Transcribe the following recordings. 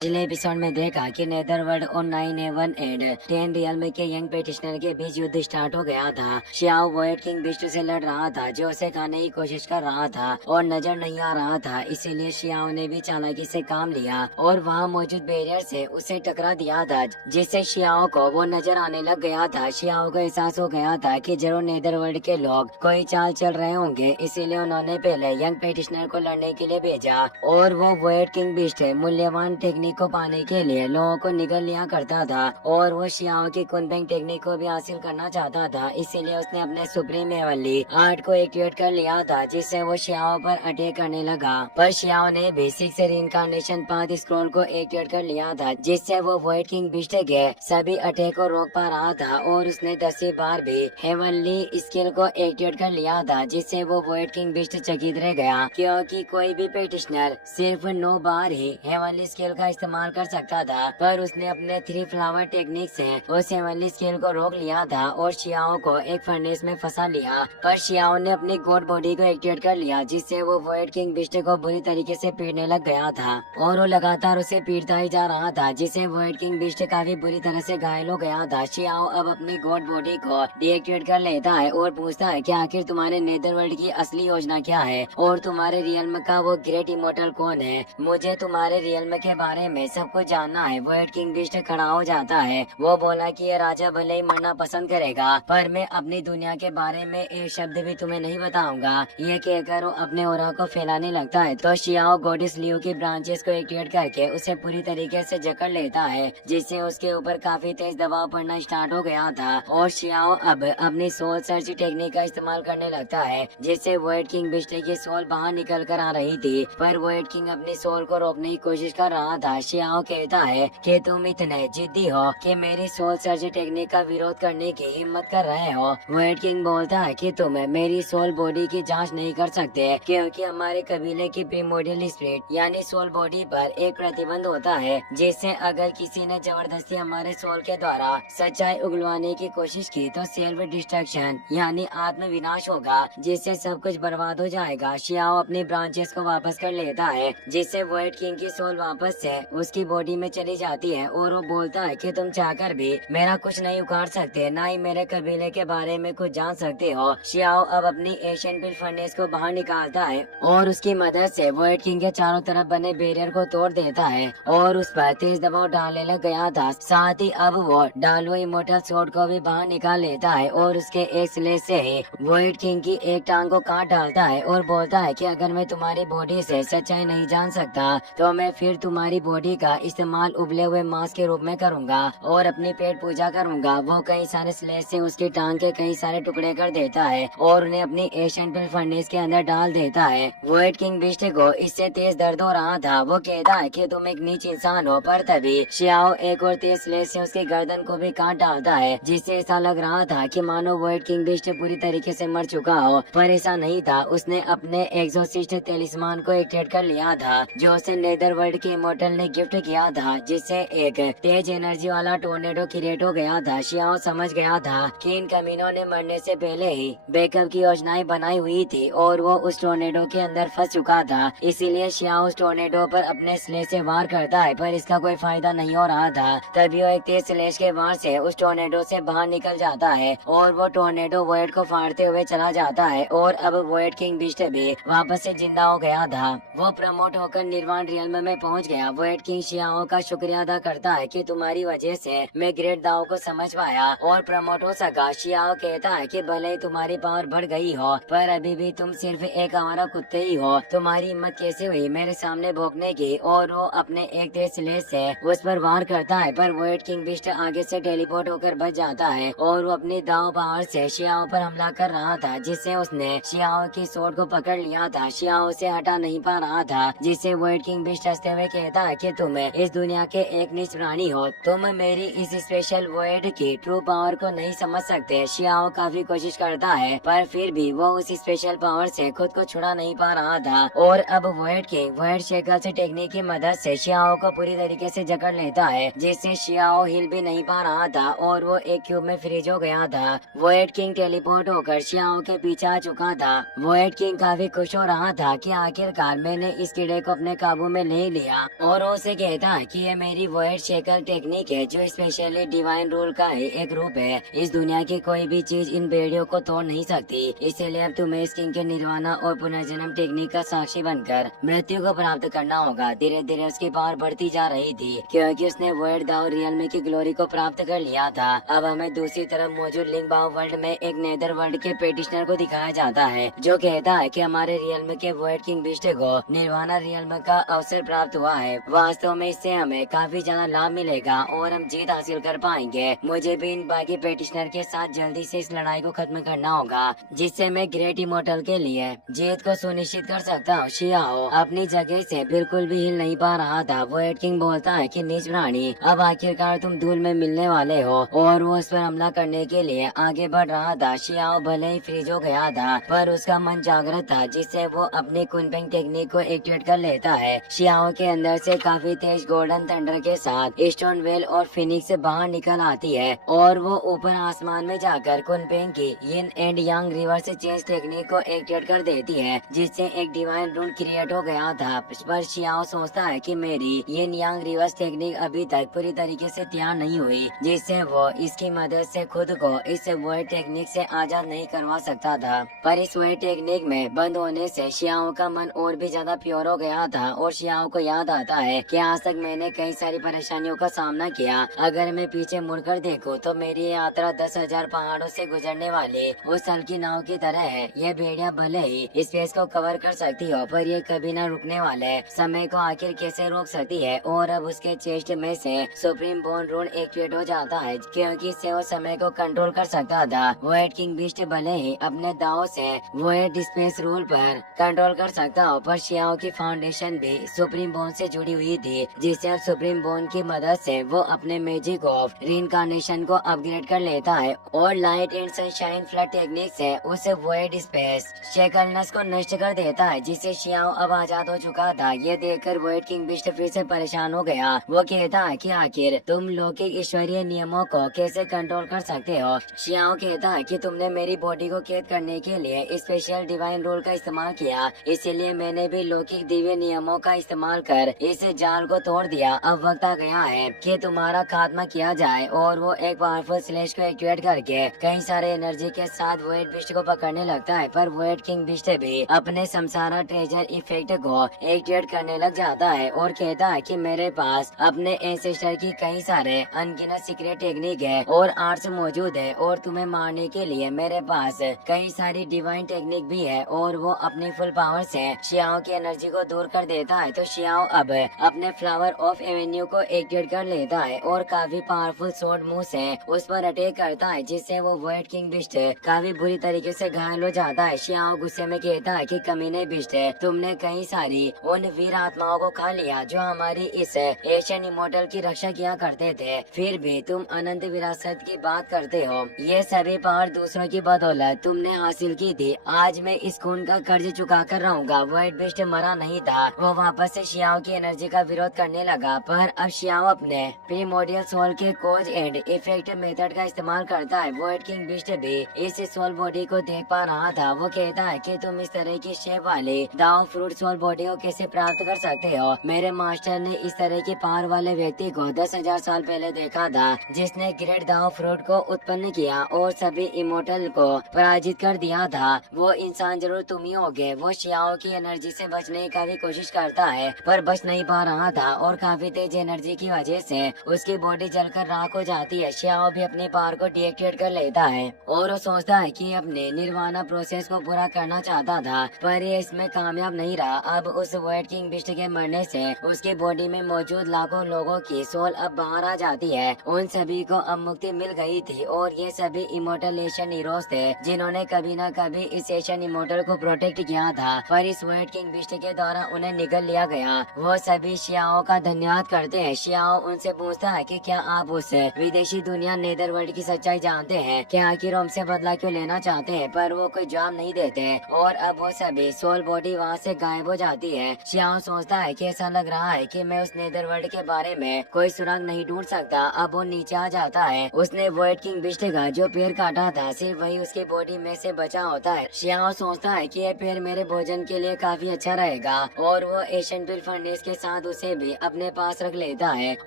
पिछले एपिसोड में देखा कि नेदरवर्ल्ड और 9A18 10 रियल के यंग पेटिशनर के बीच युद्ध स्टार्ट हो गया था। शियाओ वोइड किंग बिस्ट से लड़ रहा था जो उसे खाने की कोशिश कर रहा था और नजर नहीं आ रहा था, इसीलिए शियाओ ने भी चालाकी से काम लिया और वहाँ मौजूद बैरियर से उसे टकरा दिया था, जिससे शियाओ को वो नजर आने लग गया था। शियाओ को एहसास हो गया था कि जरूर नेदरवर्ल्ड के लोग कोई चाल चल रहे होंगे, इसीलिए उन्होंने पहले यंग पेटिशनर को लड़ने के लिए भेजा और वो वोइड किंग बिस्ट मूल्यवान टेक्निक को पाने के लिए लोगों को निगल लिया करता था और वो शियाओ की कुनबेंग टेक्निक को भी हासिल करना चाहता था, इसीलिए उसने अपने सुप्रीम हेवनली आर्ट को एक्टिवेट कर लिया था, जिससे वो शियाओ पर अटैक करने लगा। पर शियाओ ने भी 6 रीइंकार्नेशन पाथ स्क्रॉल को एक्टिवेट कर लिया था, जिससे वो वोइड किंग बिस्ट के सभी अटैक को रोक पा रहा था और उसने 10 बार भी हेवनली स्किल को एक्टिवेट कर लिया था, जिससे वो वोइड किंग बिस्ट चकित रह गया, क्योंकि कोई भी पेटिशनर सिर्फ 9 बार ही हेवनली स्किल का इस्तेमाल कर सकता था। पर उसने अपने 3 फ्लावर टेक्निक से उस हेवनली स्किल को रोक लिया था और शियाओ को एक फर्नेस में फंसा लिया। पर शियाओ ने अपनी गॉड बॉडी को एक्टिवेट कर लिया, जिससे वो वोइड किंग बिस्ट को बुरी तरीके से पीटने लग गया था और वो लगातार उसे पीटता ही जा रहा था, जिससे वोइड किंग बिस्ट काफी बुरी तरह से घायल हो गया था। शियाओ अब अपनी गॉड बॉडी को डीएक्टिवेट कर लेता है और पूछता है कि आखिर तुम्हारे नेदरवर्ल्ड की असली योजना क्या है और तुम्हारे रियल्म का वो ग्रेट इमोर्टल कौन है। मुझे तुम्हारे रियल्म के बारे में सब कुछ जानना है। वोइड किंग बिस्ट खड़ा हो जाता है। वो बोला कि ये राजा भले ही मरना पसंद करेगा, पर मैं अपनी दुनिया के बारे में एक शब्द भी तुम्हें नहीं बताऊंगा। ये कहकर वो अपने ओरा को फैलाने लगता है, तो शियाओ गॉडेस लियो की ब्रांचेस को एक्टिवेट करके उसे पूरी तरीके से जकड़ लेता है, जिससे उसके ऊपर काफी तेज दबाव पड़ना स्टार्ट हो गया था और शियाओ अब अपनी सोल सर्च टेक्निक का इस्तेमाल करने लगता है, जिससे वोइड किंग बिस्ट की सोल बाहर निकल कर आ रही थी। पर वोइड किंग अपनी सोल को रोकने की कोशिश कर रहा था। शियाओ कहता है कि तुम इतने जिद्दी हो कि मेरी सोल सर्च टेक्निक का विरोध करने की हिम्मत कर रहे हो। वोइड किंग बोलता है कि तुम मेरी सोल बॉडी की जांच नहीं कर सकते, क्योंकि हमारे कबीले की प्रीमोडियल स्पिरिट यानी सोल बॉडी पर एक प्रतिबंध होता है, जिससे अगर किसी ने जबरदस्ती हमारे सोल के द्वारा सच्चाई उगलवाने की कोशिश की तो सेल्फ डिस्ट्रक्शन यानी आत्म विनाश होगा, जिससे सब कुछ बर्बाद हो जाएगा। शियाओ अपनी ब्रांचेस को वापस कर लेता है, जिससे वोइड किंग की सोल वापस से उसकी बॉडी में चली जाती है और वो बोलता है कि तुम चाहकर भी मेरा कुछ नहीं उखाड़ सकते, ना ही मेरे कबीले के बारे में कुछ जान सकते हो। शियाओ अब अपनी एशियन पिल फर्नेस को बाहर निकालता है और उसकी मदद से वोइड किंग के चारों तरफ बने बैरियर को तोड़ देता है और उस पर तेज दबाव डालने लग गया था। साथ ही अब वो डालो इमोर्टल स्वॉर्ड को भी बाहर निकाल लेता है और उसके एक स्लेज से ही वोइड किंग की एक टांग को काट डालता है और बोलता है कि अगर मैं तुम्हारी बॉडी से सच्चाई नहीं जान सकता तो मैं फिर तुम्हारी बॉडी का इस्तेमाल उबले हुए मांस के रूप में करूंगा और अपनी पेट पूजा करूंगा। वो कई सारे स्लेज से उसकी टांग के कई सारे टुकड़े कर देता है और उन्हें अपनी एशियन पिल फर्नेस के अंदर डाल देता है। वोइड किंग बिस्ट को इससे तेज दर्द हो रहा था। वो कहता है कि तुम एक नीच इंसान हो, पर तभी शियाओ एक और तेज स्लेज से उसकी गर्दन को भी काट डालता है, जिससे ऐसा लग रहा था कि मानो वोइड किंग बिस्ट पूरी तरीके से मर चुका हो, पर ऐसा नहीं था। उसने अपने एग्जोसिस्ट टेलिस्मान को एक्टिवेट कर लिया था, जो उसे नेदरवर्ल्ड के इमोर्टल ने गिफ्ट किया था, जिससे एक तेज एनर्जी वाला टोर्नेडो क्रिएट हो गया था। शियाओ समझ गया था कि इन कमीनों ने मरने से पहले ही बैकअप की योजनाएं बनाई हुई थी और वो उस टोर्नेडो के अंदर फंस चुका था, इसीलिए शियाओ उस टोर्नेडो पर अपने स्लेज से वार करता है, पर इसका कोई फायदा नहीं हो रहा था। तभी वो एक तेज स्लेज के वार से उस टोर्नेडो से बाहर निकल जाता है और वो टोर्नेडो वोइड को फाड़ते हुए चला जाता है और अब वोइड किंग बिस्ट भी वापस से जिंदा हो गया था। वो प्रमोट होकर निर्वाण रियल्म में पहुंच गया। वोइड किंग शियाओ का शुक्रिया अदा करता है कि तुम्हारी वजह से मैं ग्रेट दाओ को समझ पाया और प्रमोट हो सका। शियाओ कहता है कि भले ही तुम्हारी पावर बढ़ गई हो, पर अभी भी तुम सिर्फ एक आवारा कुत्ते ही हो। तुम्हारी हिम्मत कैसे हुई मेरे सामने भोंकने की। और वो अपने एक तेज स्लेज से उस पर वार करता है, पर वोइड किंग बिस्ट आगे से टेलीपोर्ट होकर बच जाता है और वो अपनी दाव पावर से शियाओ पर हमला कर रहा था, जिससे उसने शियाओ की सोर्ड को पकड़ लिया था। शियाओ उसे हटा नहीं पा रहा था, जिससे वोइड किंग बिस्ट हंसते हुए कहता है कि तुम इस दुनिया के एक नीच प्राणी हो, तुम मेरी इस स्पेशल वोइड की ट्रू पावर को नहीं समझ सकते। शियाओ काफी कोशिश करता है, पर फिर भी वो उस स्पेशल पावर से खुद को छुड़ा नहीं पा रहा था और अब वोइड किंग वोइड शेकल से टेक्निक की मदद से शियाओ को पूरी तरीके से जकड़ लेता है, जिससे शियाओ हिल भी नहीं पा रहा था और वो एक क्यूब में फ्रीज हो गया था। वोइड किंग टेलीपोर्ट होकर शियाओ के पीछे आ चुका था। वोइड किंग काफी खुश हो रहा था कि आखिरकार मैंने इस कीड़े को अपने काबू में ले लिया और वो वो उसे कहता है कि ये मेरी वॉइड शेकल टेक्निक है जो स्पेशली डिवाइन रूल का ही एक रूप है। इस दुनिया की कोई भी चीज इन बेड़ियों को तोड़ नहीं सकती, इसीलिए अब तुम्हें इस किंग के निर्वाणा और पुनर्जन्म टेक्निक का साक्षी बनकर मृत्यु को प्राप्त करना होगा। धीरे धीरे उसकी पावर बढ़ती जा रही थी क्योंकि उसने वर्ल्ड दाव रियल की ग्लोरी को प्राप्त कर लिया था। अब हमें दूसरी तरफ मौजूद लिंग बाव वर्ल्ड में एक नेदर वर्ल्ड के पेटिशनर को दिखाया जाता है जो कहता है कि हमारे रियल के वर्ल्ड किंग बिस्ट को निर्वाणा रियल का अवसर प्राप्त हुआ है। वास्तव में इससे हमें काफी ज्यादा लाभ मिलेगा और हम जीत हासिल कर पाएंगे। मुझे भी इन बाकी पेटिशनर के साथ जल्दी से इस लड़ाई को खत्म करना होगा जिससे मैं ग्रेट इमोर्टल के लिए जीत को सुनिश्चित कर सकता हूँ। शियाओ अपनी जगह से बिल्कुल भी हिल नहीं पा रहा था। वर्ल्ड किंग बोलता है कि नीच प्राणी, अब आखिरकार तुम धूल में मिलने वाले हो, और वो उस पर हमला करने के लिए आगे बढ़ रहा था। शियाओ भले ही फ्रीज हो गया था पर उसका मन जागृत था जिससे वो अपनी कुनपेंग टेक्निक को एक्टिवेट कर लेता है। शियाओ के अंदर से काफी तेज गोल्डन थंडर के साथ स्टोन वेल और फिनिक्स बाहर निकल आती है और वो ऊपर आसमान में जाकर कुनपेंग की yin and yang reverse change technique को एक्टिवेट कर देती है जिससे एक डिवाइन रूल क्रिएट हो गया था। पर शियाओ सोचता है कि मेरी यिन यांग रिवर्स टेक्निक अभी तक पूरी तरीके से तैयार नहीं हुई जिससे वो इसकी मदद से खुद को इस वॉइड टेक्निक से आजाद नहीं करवा सकता था। पर इस वॉइड टेक्निक में बंद होने से शियाओ का मन और भी ज्यादा प्योर हो गया था और शियाओ को याद आता है कि आज तक मैंने कई सारी परेशानियों का सामना किया। अगर मैं पीछे मुड़कर देखूं तो मेरी ये यात्रा 10,000 पहाड़ों से गुजरने वाली उस हल्की नाव की तरह है। ये भेड़िया भले ही स्पेस को कवर कर सकती हो पर ये कभी न रुकने वाले समय को आखिर कैसे रोक सकती है। और अब उसके चेस्ट में से सुप्रीम बोन रूल एक्टिवेट हो जाता है क्योंकि इससे वो समय को कंट्रोल कर सकता था। वॉइड किंग बिस्ट भले ही अपने दाव से वॉइड स्पेस रूल पर कंट्रोल कर सकता हो पर शियाओ की फाउंडेशन भी सुप्रीम बोन से जुड़ी हुई थी जिससे अब सुप्रीम बोन की मदद से वो अपने मैजिक ऑफ रीइंकार्नेशन को अपग्रेड कर लेता है और light and sunshine flood technique से उस वॉइड स्पेस शेकलनेस को नष्ट कर देता है जिससे शियाओ अब आजाद हो चुका था। ये देखकर वॉइड किंग बिस्ट फिर से परेशान हो गया। वो कहता है कि आखिर तुम लौकिक ईश्वरीय नियमों को कैसे कंट्रोल कर सकते हो। शियाओ कहता है कि तुमने मेरी बॉडी को कैद करने के लिए स्पेशल डिवाइन रूल का इस्तेमाल किया, इसीलिए मैंने भी लौकिक दिव्य नियमों का इस्तेमाल कर इस जाल को तोड़ दिया। अब वक्त आ गया है कि तुम्हारा खात्मा किया जाए। और वो एक पावरफुल स्लेश को एक्टिवेट करके कई सारे एनर्जी के साथ वॉइड बिस्ट को पकड़ने लगता है पर वॉइड किंग बिस्ट भी अपने संसारा ट्रेजर इफेक्ट को एक्टिवेट करने लग जाता है और कहता है कि मेरे पास अपने एंसेस्टर की कई सारे अनगिनत सीक्रेट टेक्निक है और आर्ट्स मौजूद है और तुम्हें मारने के लिए मेरे पास कई सारी डिवाइन टेक्निक भी है। और वो अपनी फुल पावर से शियाओ की एनर्जी को दूर कर देता है तो शियाओ अब अपने फ्लावर ऑफ एवेन्यू को एक्टिवेट कर लेता है और काफी पावरफुल स्वॉर्ड मुंह से उस पर अटैक करता है जिससे वो वॉइड किंग बिस्ट काफी बुरी तरीके से घायल हो जाता है। शियाओ गुस्से में कहता है कि कमीने बिस्ट, तुमने कई सारी उन वीर आत्माओं को खा लिया जो हमारी इस एशियन इमोर्टल की रक्षा किया करते थे, फिर भी तुम अनंत विरासत की बात करते हो। ये सभी पावर दूसरों की बदौलत तुमने हासिल की थी। आज मैं इस खून का कर्ज चुका कर रहूंगा। वॉइड बिस्ट मरा नहीं था, वो वापस से शियाओ की एनर्जी का विरोध करने लगा पर अब शियाओ अपने प्रीमोडियल सोल के कोज एंड इफेक्ट मेथड का इस्तेमाल करता है। वॉइड किंग बिस्ट भी इस सोल बॉडी को देख पा रहा था। वो कहता है कि तुम इस तरह की शेप वाली दाओ फ्रूट सोल बॉडी को कैसे प्राप्त कर सकते हो। मेरे मास्टर ने इस तरह की पावर वाले व्यक्ति को 10,000 साल पहले देखा था जिसने ग्रेट दाओ फ्रूट को उत्पन्न किया और सभी इमोर्टल को पराजित कर दिया था। वो इंसान जरूर तुम ही होगे। वो शियाओ की एनर्जी से बचने का भी कोशिश करता है पर बच नहीं पा रहा था और काफी तेज एनर्जी की वजह से उसकी बॉडी जलकर राख हो जाती है। शियाओ भी अपनी पावर को डीएक्टिवेट कर लेता है और वो सोचता है कि अपने निर्वाणा प्रोसेस को पूरा करना चाहता था पर ये इसमें कामयाब नहीं रहा। अब उस वॉइड किंग बिस्ट के मरने से उसकी बॉडी में मौजूद लाखों लोगों की सोल अब बाहर आ जाती है। उन सभी को अब मुक्ति मिल गई थी और ये सभी इमोर्टल एशियन हीरोज थे जिन्होंने कभी न कभी इस एशियन इमोर्टल को प्रोटेक्ट किया था पर इस वॉइड किंग बिस्ट के द्वारा उन्हें निगल लिया गया। वो सभी शियाओ का धन्यवाद करते हैं। शियाओ उनसे पूछता है कि क्या आप उस विदेशी दुनिया नेदरवर्ल्ड की सच्चाई जानते हैं, क्या आखिर हमसे बदला क्यों लेना चाहते हैं, पर वो कोई जवाब नहीं देते और अब वो सभी सोल बॉडी वहाँ से गायब हो जाती है। शियाओ सोचता है कि ऐसा लग रहा है कि मैं उस नेदरवर्ल्ड के बारे में कोई सुराग नहीं ढूंढ सकता। अब वो नीचे आ जाता है। उसने वॉइड किंग बिस्ट का जो पैर काटा था सिर्फ वही उसकी बॉडी में से बचा होता है। शियाओ सोचता है कि ये पैर मेरे भोजन के लिए काफी अच्छा रहेगा और वो एशियन बिल फर्नेस के साथ बाद उसे भी अपने पास रख लेता है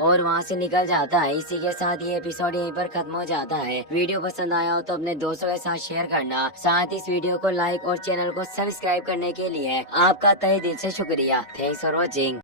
और वहाँ से निकल जाता है। इसी के साथ ये एपिसोड यहीं पर खत्म हो जाता है। वीडियो पसंद आया हो तो अपने दोस्तों के साथ शेयर करना, साथ ही इस वीडियो को लाइक और चैनल को सब्सक्राइब करने के लिए आपका तहे दिल से शुक्रिया। Thanks for watching.